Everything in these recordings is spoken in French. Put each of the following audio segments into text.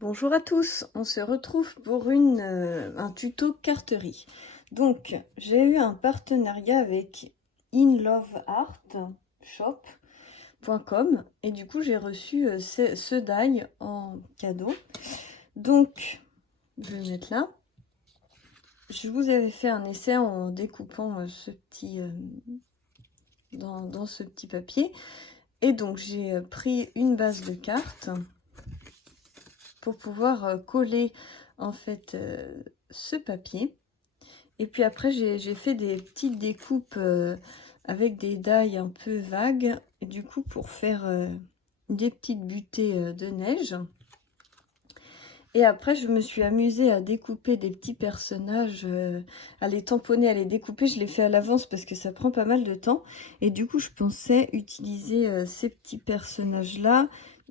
Bonjour à tous, on se retrouve pour un tuto carterie. Donc, j'ai eu un partenariat avec inloveartshop.com et du coup, j'ai reçu ce die en cadeau. Donc, je vais le mettre là. Je vous avais fait un essai en découpant ce petit dans ce petit papier. Et donc, j'ai pris une base de cartes pour pouvoir coller en fait ce papier. Et puis après j'ai fait des petites découpes avec des die un peu vagues, et du coup pour faire des petites butées de neige. Et après je me suis amusée à découper des petits personnages, à les tamponner, à les découper. Je l'ai fait à l'avance parce que ça prend pas mal de temps. Et du coup je pensais utiliser ces petits personnages là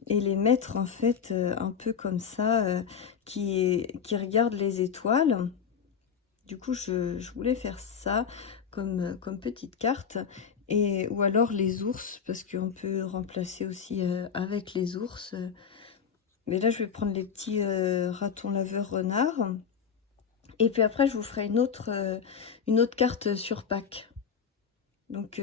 et les mettre en fait un peu comme ça, qui regardent les étoiles. Du coup je voulais faire ça comme petite carte, ou alors les ours, parce qu'on peut remplacer aussi avec les ours. Mais là je vais prendre les petits ratons laveurs renards. Et puis après je vous ferai une autre carte sur pack. Donc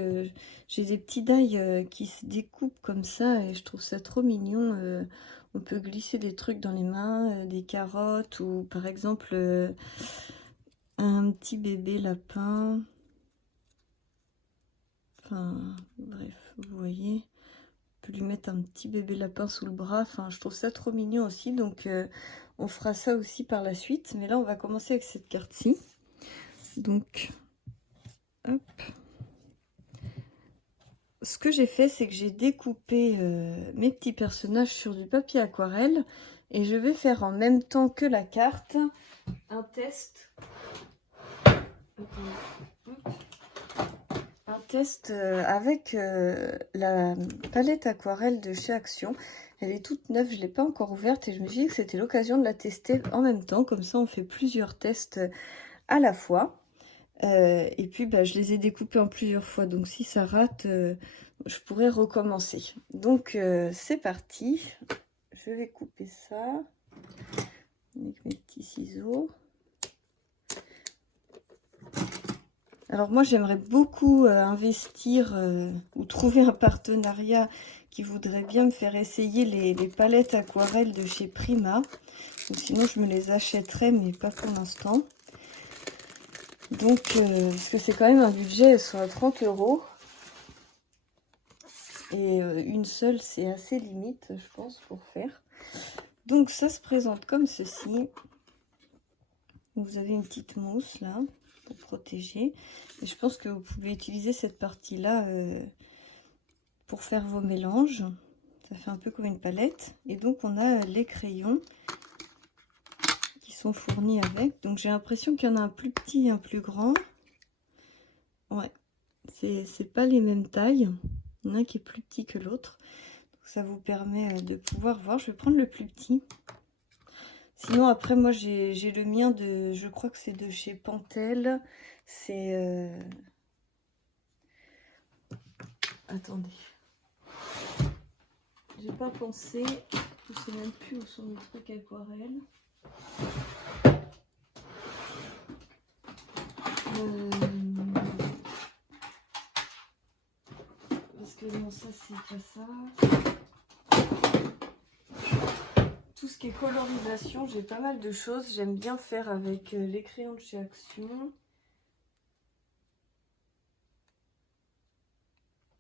j'ai des petits die qui se découpent comme ça et je trouve ça trop mignon. On peut glisser des trucs dans les mains, des carottes, ou par exemple un petit bébé lapin. Enfin bref, vous voyez, on peut lui mettre un petit bébé lapin sous le bras. Enfin je trouve ça trop mignon aussi. Donc on fera ça aussi par la suite. Mais là on va commencer avec cette carte-ci. Donc hop. Ce que j'ai fait, c'est que j'ai découpé mes petits personnages sur du papier aquarelle, et je vais faire en même temps que la carte un test. Un test avec la palette aquarelle de chez Action. Elle est toute neuve, je ne l'ai pas encore ouverte, et je me suis dit que c'était l'occasion de la tester en même temps. Comme ça, on fait plusieurs tests à la fois. Et puis je les ai découpés en plusieurs fois, donc si ça rate, je pourrais recommencer. Donc c'est parti, je vais couper ça avec mes petits ciseaux. Alors moi j'aimerais beaucoup investir ou trouver un partenariat qui voudrait bien me faire essayer les palettes aquarelles de chez Prima. Ou sinon je me les achèterais, mais pas pour l'instant. Donc, parce que c'est quand même un budget, elles sont à 30 €. Et une seule, c'est assez limite, je pense, pour faire. Donc, ça se présente comme ceci. Vous avez une petite mousse, là, pour protéger. Et je pense que vous pouvez utiliser cette partie-là pour faire vos mélanges. Ça fait un peu comme une palette. Et donc, on a les crayons qui sont fournis avec. Donc, j'ai l'impression qu'il y en a un plus petit et un plus grand. Ouais, c'est pas les mêmes tailles. Il y en a un qui est plus petit que l'autre. Ça vous permet de pouvoir voir. Je vais prendre le plus petit. Sinon après moi j'ai le mien de, je crois que c'est de chez Pentel. C'est attendez, j'ai pas pensé, je sais même plus où sont mes trucs aquarelles. Parce que non, ça c'est pas ça. Tout ce qui est colorisation, j'ai pas mal de choses. J'aime bien faire avec les crayons de chez Action.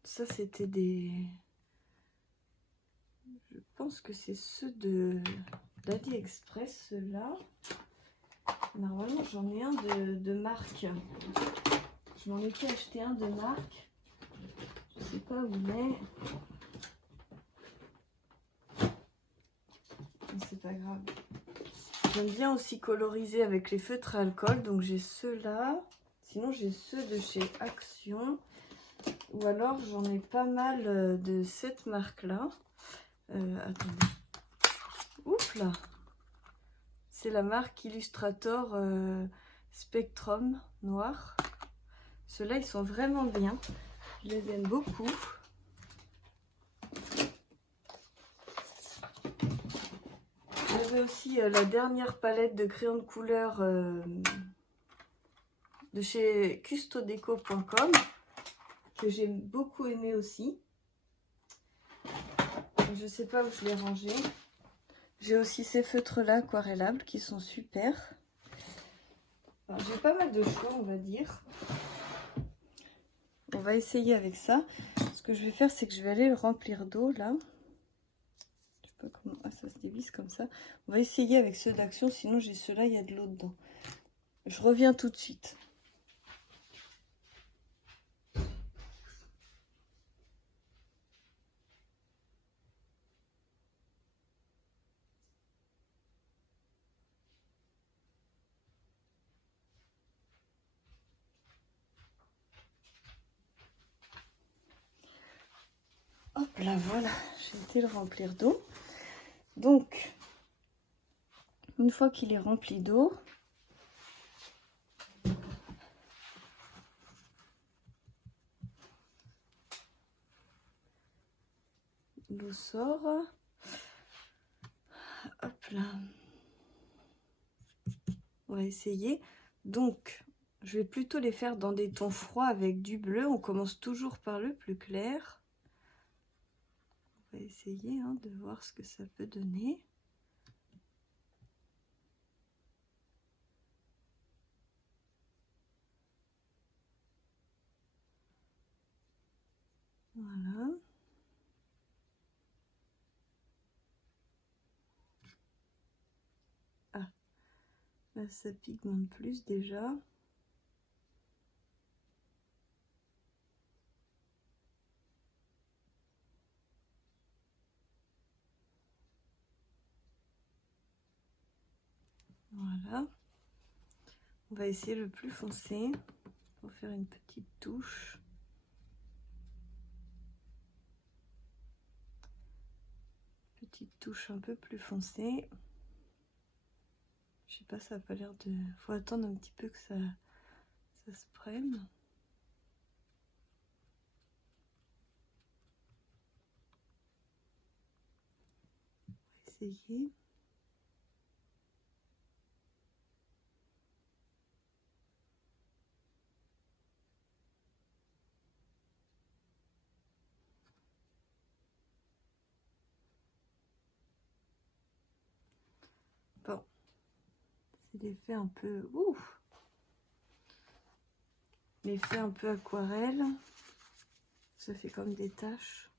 Ça c'était des... Je pense que c'est ceux d'AliExpress, ceux-là. Normalement j'en ai un de marque. Je m'en étais acheté un de marque. Je sais pas où il est. C'est pas grave. J'aime bien aussi coloriser avec les feutres à alcool. Donc j'ai ceux-là. Sinon j'ai ceux de chez Action. Ou alors j'en ai pas mal de cette marque-là. Attendez. Ouf là. C'est la marque Illustrator Spectrum noir. Ceux-là ils sont vraiment bien. Je les aime beaucoup. avez aussi la dernière palette de crayons de couleur de chez custodeco.com que j'ai beaucoup aimé aussi. Je sais pas où je l'ai rangé. J'ai aussi ces feutres là aquarellables qui sont super. J'ai pas mal de choix, on va dire. On va essayer avec ça. Ce que je vais faire, c'est que je vais aller le remplir d'eau là. Je sais pas comment. Ah, ça se dévisse comme ça. On va essayer avec ceux d'Action, sinon j'ai ceux-là, il y a de l'eau dedans. Je reviens tout de suite. Hop là, voilà, j'ai été le remplir d'eau. Donc, une fois qu'il est rempli d'eau, l'eau sort. Hop là. On va essayer. Donc, je vais plutôt les faire dans des tons froids avec du bleu. On commence toujours par le plus clair. On va essayer de voir ce que ça peut donner. Voilà. Ah, là ça pigmente plus déjà. Voilà. On va essayer le plus foncé pour faire une petite touche. Petite touche un peu plus foncée. Je sais pas, ça a pas l'air de... Faut attendre un petit peu que ça se prenne. On va essayer. Bon, c'est l'effet un peu... Ouf, l'effet un peu aquarelle. Ça fait comme des taches.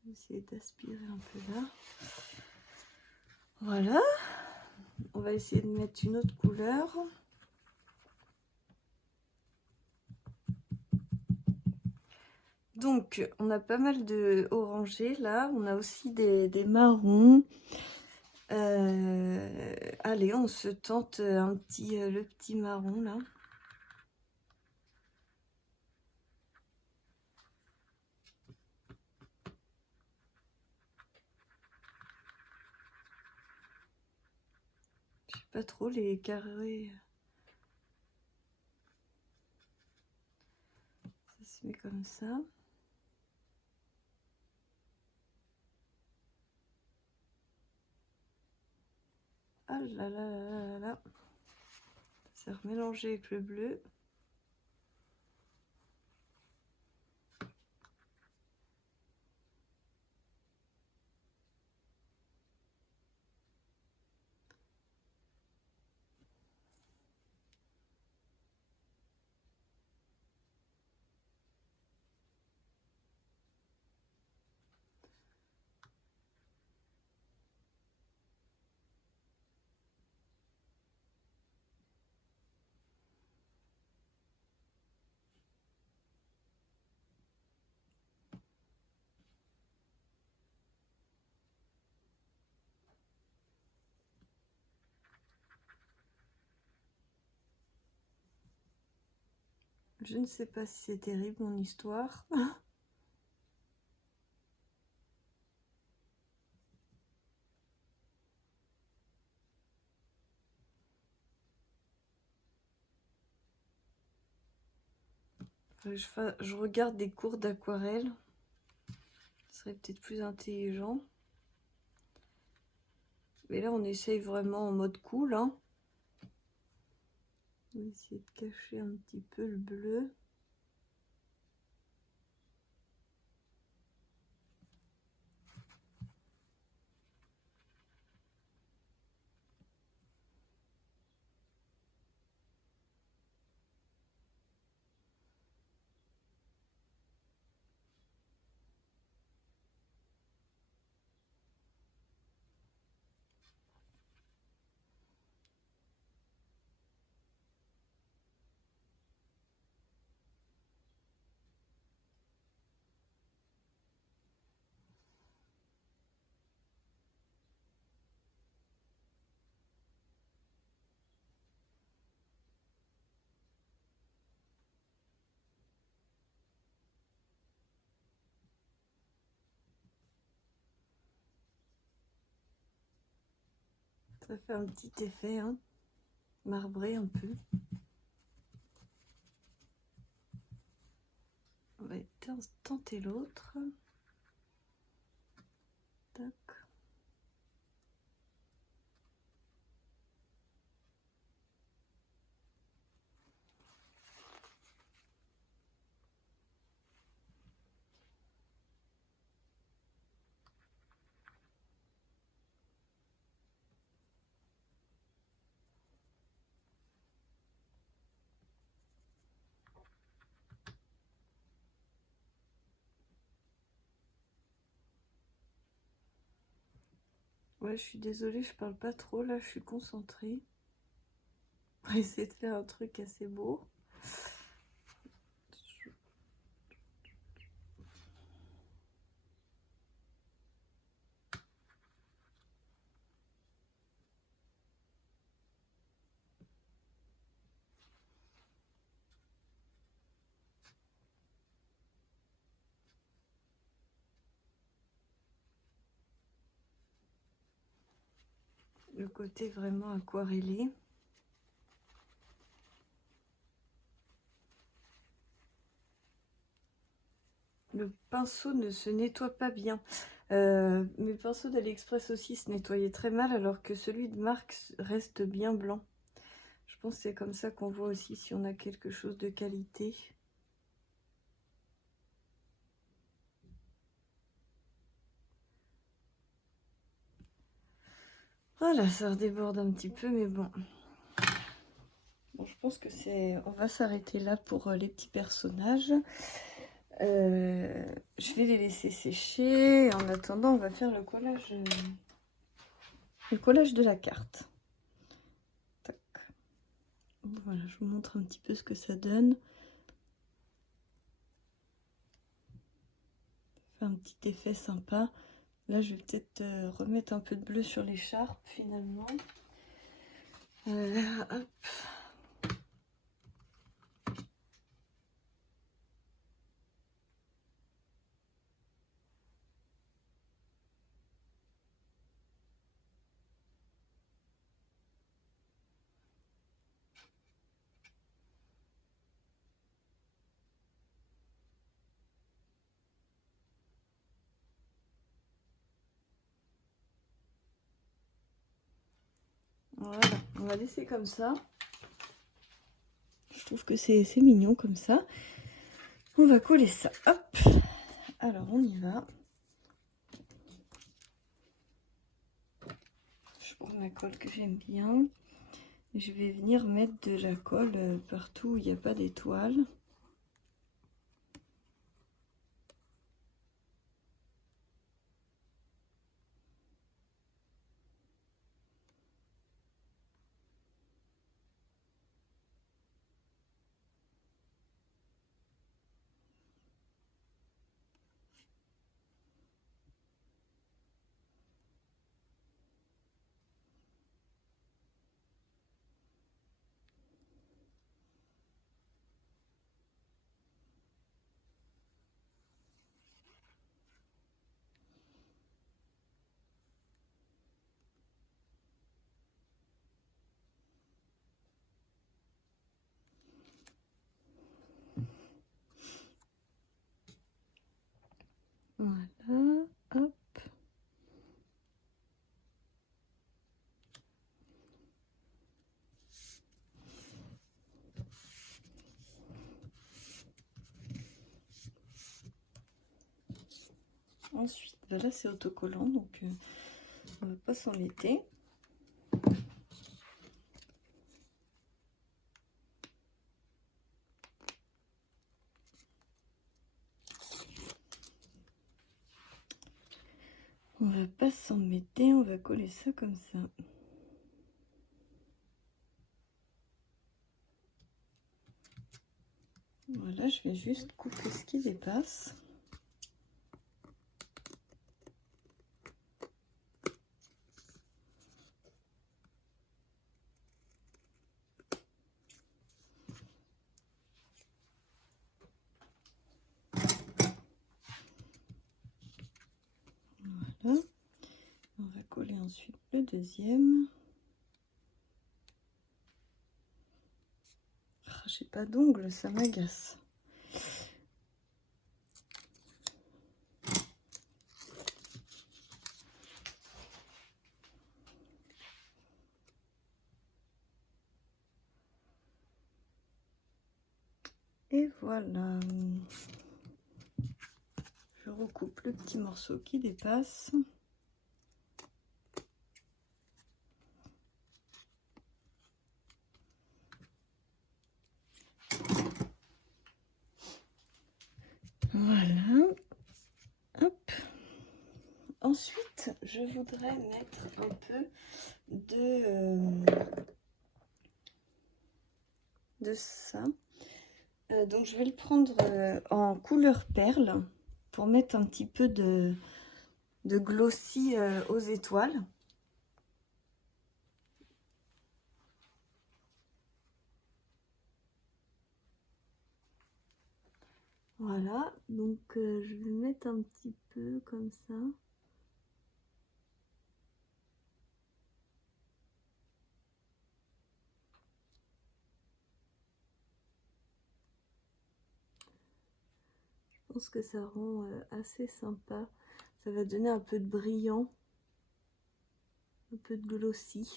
Je vais essayer d'aspirer un peu là. Voilà. On va essayer de mettre une autre couleur. Donc, on a pas mal de orangés là. On a aussi des marrons. Allez, on se tente un petit, le petit marron là. Je sais pas trop les carrés. Ça se met comme ça. Ah là là là là là. Ça s'est remélangé avec le bleu. Je ne sais pas si c'est terrible mon histoire. Je regarde des cours d'aquarelle. Ce serait peut-être plus intelligent. Mais là, on essaye vraiment en mode cool, hein. On va essayer de cacher un petit peu le bleu. Ça fait un petit effet, hein, marbré un peu. On va tenter l'autre. Tac. Ouais, je suis désolée, je parle pas trop, là, je suis concentrée. On va essayer de faire un truc assez beau. Le côté vraiment aquarellé. Le pinceau ne se nettoie pas bien. Mes pinceaux d'AliExpress aussi se nettoyaient très mal, alors que celui de marque reste bien blanc. Je pense que c'est comme ça qu'on voit aussi si on a quelque chose de qualité. Voilà, ça redéborde un petit peu, mais bon. Bon, je pense que c'est... On va s'arrêter là pour les petits personnages. Je vais les laisser sécher. En attendant, on va faire le collage de la carte. Tac. Voilà, je vous montre un petit peu ce que ça donne. Ça fait un petit effet sympa. Là, je vais peut-être remettre un peu de bleu sur l'écharpe finalement. Hop. Voilà, on va laisser comme ça. Je trouve que c'est mignon comme ça. On va coller ça. Hop. Alors, on y va. Je prends ma colle que j'aime bien. Je vais venir mettre de la colle partout où il n'y a pas d'étoile. Voilà, hop. Ensuite, ben là c'est autocollant, donc on va pas s'embêter. On va pas s'embêter, on va coller ça comme ça. Voilà, je vais juste couper ce qui dépasse. Voilà. On va coller ensuite le deuxième. Ah, j'ai pas d'ongles, ça m'agace. Et voilà. Je recoupe le petit morceau qui dépasse. Voilà. Hop. Ensuite, je voudrais mettre un peu de ça. Donc je vais le prendre en couleur perle pour mettre un petit peu de glossy aux étoiles. Voilà, donc je vais mettre un petit peu comme ça. Je pense que ça rend assez sympa. Ça va donner un peu de brillant, un peu de glossy.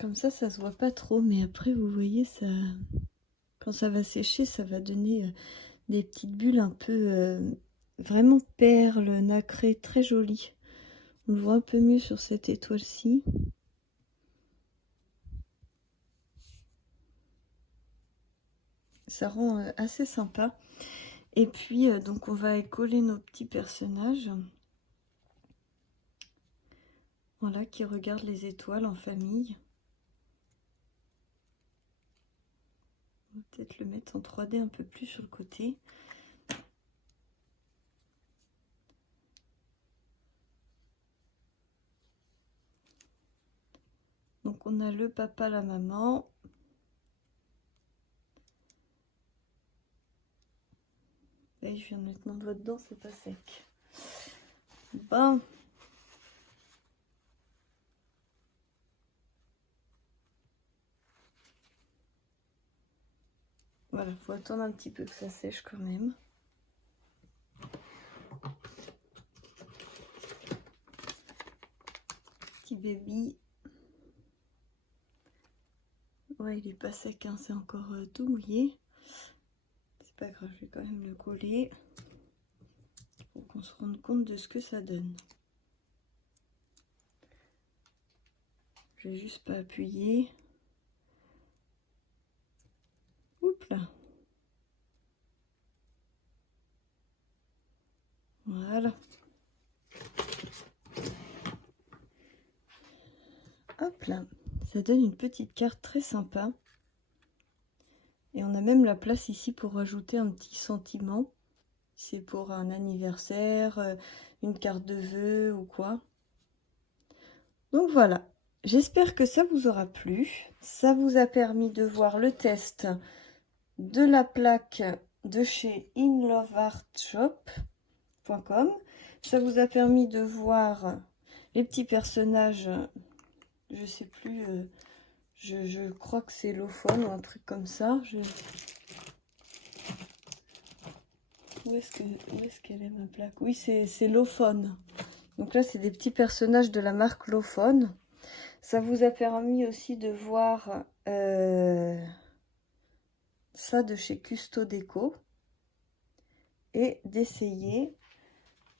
Comme ça se voit pas trop, mais après vous voyez, ça, quand ça va sécher, ça va donner des petites bulles un peu vraiment perles, nacrées, très jolies. On le voit un peu mieux sur cette étoile-ci. Ça rend assez sympa. Et puis donc on va coller nos petits personnages. Voilà, qui regardent les étoiles en famille. On va peut-être le mettre en 3D un peu plus sur le côté. Donc on a le papa, la maman. Et je viens de mettre mon doigt dedans, c'est pas sec. Bon. Voilà, faut attendre un petit peu que ça sèche quand même. Petit baby. Ouais, il est pas sec, hein, c'est encore tout mouillé. C'est pas grave, je vais quand même le coller pour qu'on se rende compte de ce que ça donne. Je vais juste pas appuyer. Oups là. Voilà. Hop là. Ça donne une petite carte très sympa. Et on a même la place ici pour rajouter un petit sentiment. C'est pour un anniversaire, une carte de vœux ou quoi. Donc voilà. J'espère que ça vous aura plu. Ça vous a permis de voir le test de la plaque de chez inloveartshop.com. Ça vous a permis de voir les petits personnages, je sais plus, je crois que c'est Lophone ou un truc comme ça. Où est-ce qu'elle est ma plaque? Oui, c'est Lophone. Donc là, c'est des petits personnages de la marque Lofone. Ça vous a permis aussi de voir ça de chez Custo Déco. Et d'essayer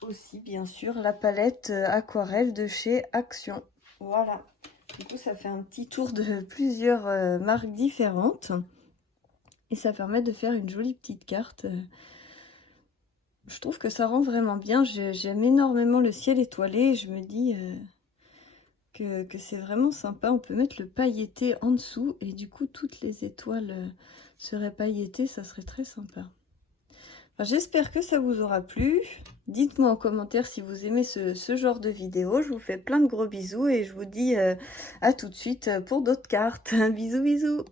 aussi, bien sûr, la palette aquarelle de chez Action. Voilà. Du coup, ça fait un petit tour de plusieurs marques différentes. Et ça permet de faire une jolie petite carte. Je trouve que ça rend vraiment bien. J'aime énormément le ciel étoilé. Et je me dis que c'est vraiment sympa. On peut mettre le pailleté en dessous. Et du coup, toutes les étoiles seraient pailletées. Ça serait très sympa. Enfin, j'espère que ça vous aura plu. Dites-moi en commentaire si vous aimez ce genre de vidéo. Je vous fais plein de gros bisous. Et je vous dis à tout de suite pour d'autres cartes. Bisous, bisous.